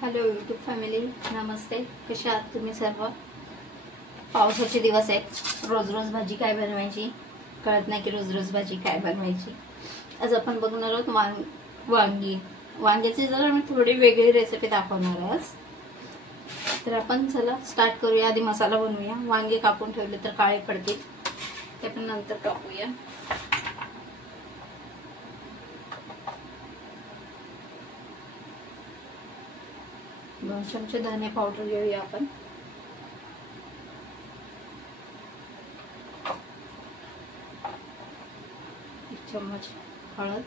Hello YouTube family, नमस्ते. कशा आहात तुम्ही सर्व? पावसाचे दिवस आहेत. रोज रोज भाजी काय बनवायची कळत नाही की रोज रोज भाजी काय बनवायची. आज आपण बघणार आहोत वांग्याची जरा मी थोडी वेगळी रेसिपी दाखवणार आहे. तर आपण चला स्टार्ट करूया. आधी मसाला बनवूया. वांगे कापून ठेवले तर काळे पडतील, ते पण नंतर टाकूया. दोन चमचे धने पावडर घेऊया आपण. एक चम्मच हळद,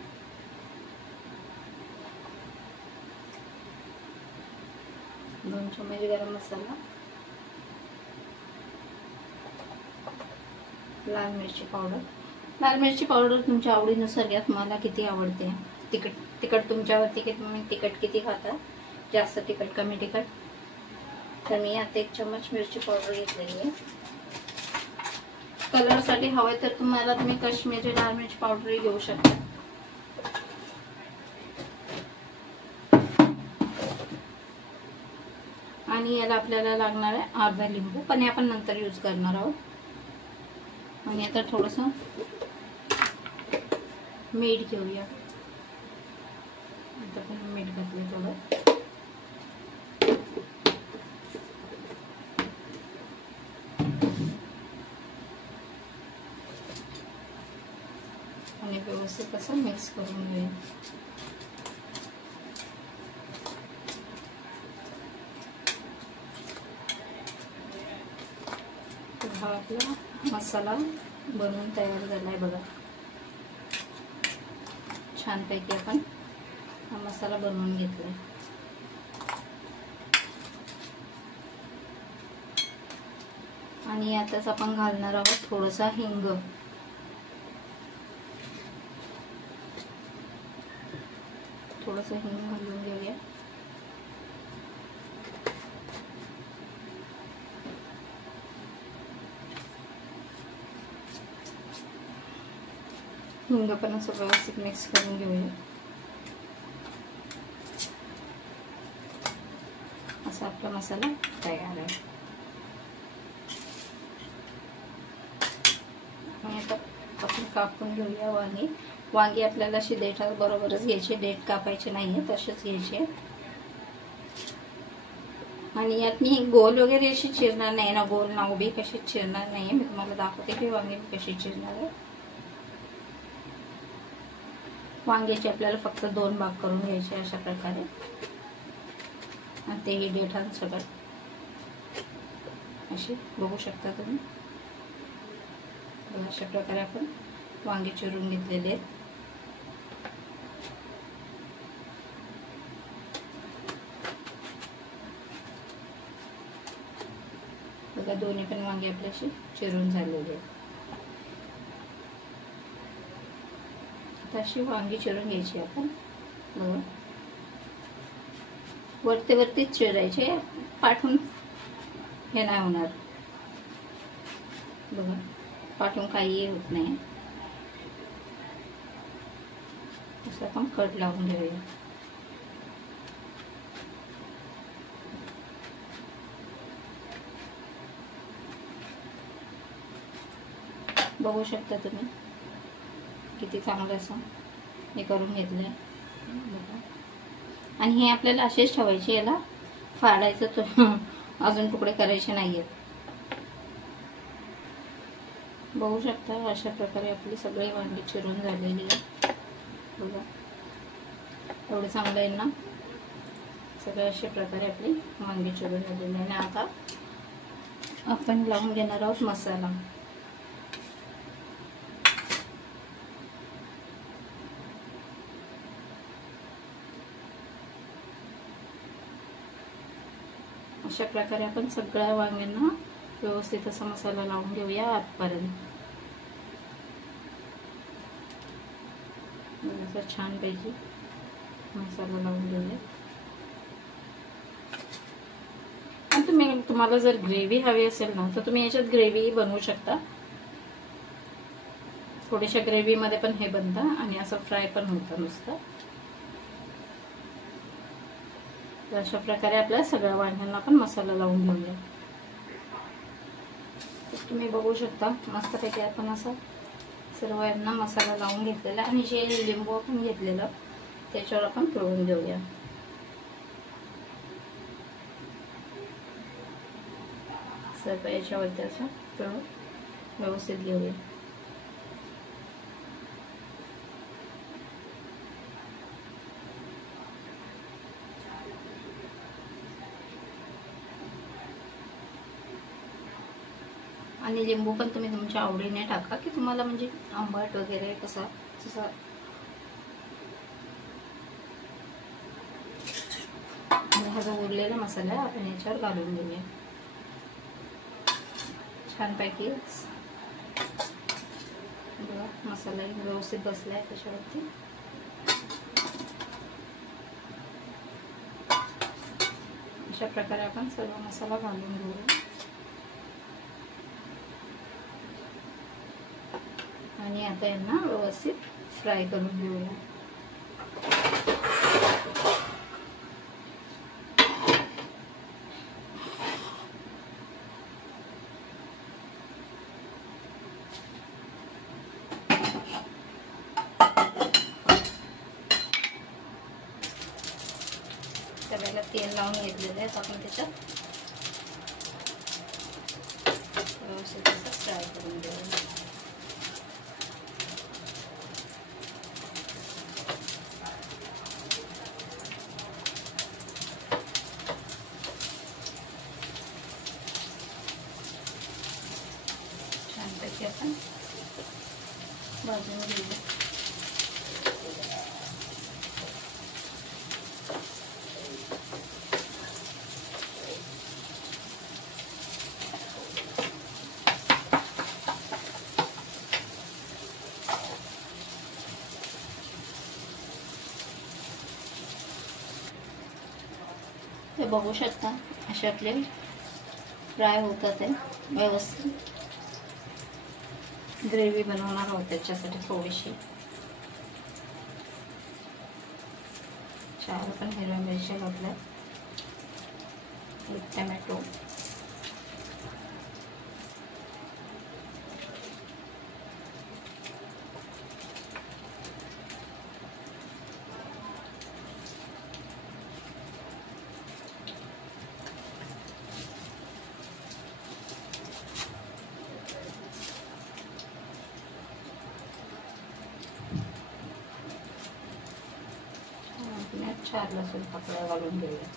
दोन चम्मच गरम मसाला, लाल मिरची पावडर. लाल मिरची पावडर तुमच्या आवडीनुसार घ्या, तुम्हाला किती आवडते. तिखट तुमच्यावरती की तुम्ही तिखट किती खाता, जास्त तिखट कमी तिखट. तर मी आता एक चम्मच मिरची पावडर घेतलेली आहे. कलर साठी हवे तर तुम्ही काश्मीरी लाल मिरची पावडर घेऊ शकता. आणि याला आपल्याला लागणार आहे अर्धा लिंबू, पण आपण नंतर यूज करणार आहोत. आणि आता थोडस मीठ घेऊया. आता पण मीठ घातले थोडं. आणि व्यवस्थित असं मिक्स करून घेऊया. हा आपला मसाला बनवून तयार झालाय बघा. छानपैकी आपण हा मसाला बनवून घेतलाय. आणि यातच आपण घालणार आहोत थोडासा हिंग. थोडंसं हिंग घालून घेऊया. हिंग पण असं व्यवस्थित मिक्स करून घेऊया. असा आपला मसाला तयार आहे. आणि आता आपण कापून घेऊया वांगी. वांगी आपल्याला अशी देठा बरोबरच घ्यायची, देठ कापायचे नाहीये, तसेच घ्यायचे. आणि यात मी गोल वगैरे अशी चिरणार नाही ना, गोल ना उभी कशी चिरणार नाहीये. मी तुम्हाला दाखवते की वांगी कशी चिरणार आहे. वांग्याचे आपल्याला फक्त 2 भाग करून घ्यायचे अशा प्रकारे. आणि तेही देठांसोबत अशी बघू शकता तुम्ही. अशा प्रकारे आपण वांगे चिरून घेतलेले आहेत. बघा, दोन्ही पण वांगे आपल्याशी चिरून झालेले आहेत. अशी वांगी चिरून घ्यायची आपण. बघा, वरतीच चिरायचे, पाठून हे नाही होणार. बघा, पाठून काही होत नाही. असं आपण कट लावून घेऊया. बघू शकता तुम्ही किती चांगलं असं हे करून घेतलंय. आणि हे आपल्याला असेच ठेवायचे, याला फाडायचं तर अजून तुकडे करायचे नाहीयेत. बघू शकता अशा प्रकारे आपली सगळे वांगी चिरून झालेली आहे. बघा, एवढे चांगलं आहे ना. सगळे अशा प्रकारे आपली वांगी चिरून झालेली आहे. आणि आता आपण लावून घेणार आहोत मसाला. अशा प्रकारे आपण सगळ्या वांग्यांना व्यवस्थित असा मसाला लावून घेऊया आतपर्यंत. असा छान पैकी मसाला लावून घेऊया. आणि तुम्हाला जर ग्रेव्ही हवी असेल ना, तर तुम्ही याच्यात ग्रेव्ही बनवू शकता. थोड्याशा ग्रेव्ही मध्ये पण हे बनतं आणि असं फ्राय पण होतं नुसतं. तर अशा प्रकारे आपल्या सगळ्या वांग्यांना पण मसाला लावून घेऊया. तुम्ही बघू शकता मस्तपैकी आपण असं सर्व यांना मसाला लावून घेतलेला आणि जे लिंबू आपण घेतलेलं त्याच्यावर आपण पिळून घेऊया. सर्व याच्यावरती असं पिळून व्यवस्थित घेऊया. आणि लिंबू पण तुम्ही तुमच्या आवडीने टाका की तुम्हाला म्हणजे आंबट वगैरे कसा जसा. आणि हा जो उरलेला मसाला आहे आपण याच्यावर घालून घेऊया छानपैकी. बघा मसाला व्यवस्थित बसला आहे त्याच्यावरती. अशा प्रकारे आपण सर्व मसाला घालून घेऊया आणि आता यांना व्यवस्थित फ्राय करून घेऊया. तव्याला तेल लावून घेतलेलं आहे आपण त्याच्यात व्यवस्थित फ्राय करून घेऊया. छानपैकी आपण भाजून घेऊया. हे बघू शकता असे आपले फ्राय होतात आहे. व्यवस्थित ग्रेव्ही बनवणार आहोत त्याच्यासाठी थोडीशी. चार पण हिरव्या मिरच्या घातल्या विथ टमॅटो. चार लसूण पाकळ्या घालून घेऊया.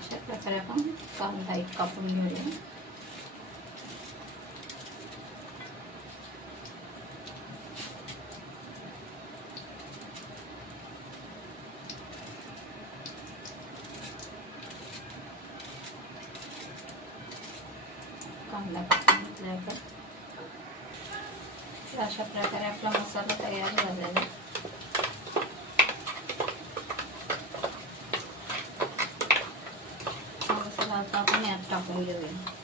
अशा प्रकारे आपण कांदा एक कापून घेऊया. कांदा कापून घेतल्यावर अशा प्रकारे आपला मसाला तयार झालेला आहे. मसाला आता आपण यात टाकून घेऊया.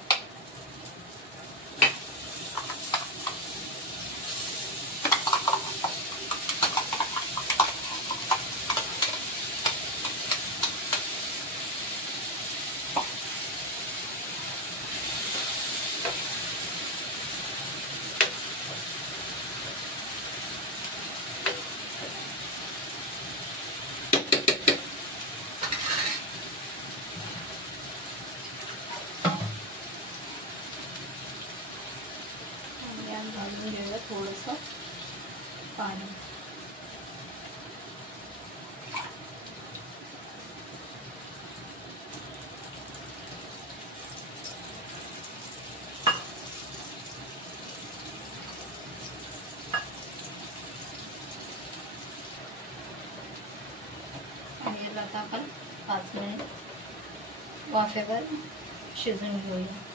थोडंसं पाणी. आणि याला आता आपण 5 मिनिट वाफेवर शिजून घेऊया.